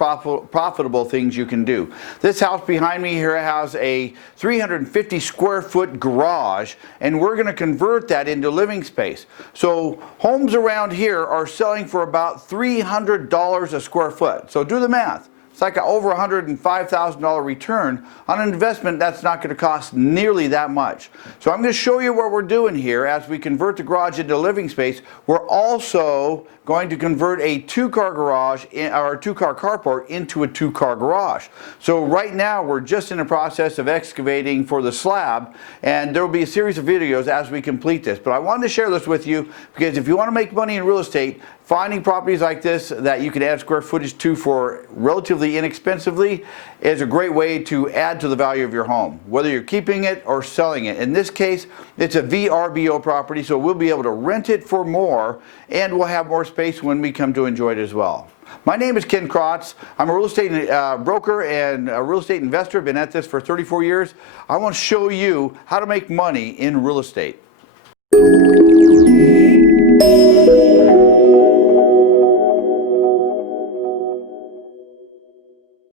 profitable things you can do. This house behind me here has a 350 square foot garage, and we're going to convert that into living space. So homes around here are selling for about $300 a square foot. So do the math. It's like an over $105,000 return on an investment that's not going to cost nearly that much. So I'm going to show you what we're doing here as we convert the garage into living space. We're also going to convert a two-car garage or a two-car carport into a two-car garage. So right now we're just in the process of excavating for the slab, and there will be a series of videos as we complete this. But I wanted to share this with you because if you want to make money in real estate, finding properties like this that you can add square footage to for relatively inexpensively is a great way to add to the value of your home, whether you're keeping it or selling it. In this case, it's a VRBO property, so we'll be able to rent it for more, and we'll have more space when we come to enjoy it as well. My name is Ken Krotz. I'm a real estate broker and a real estate investor. Been at this for 34 years. I want to show you how to make money in real estate.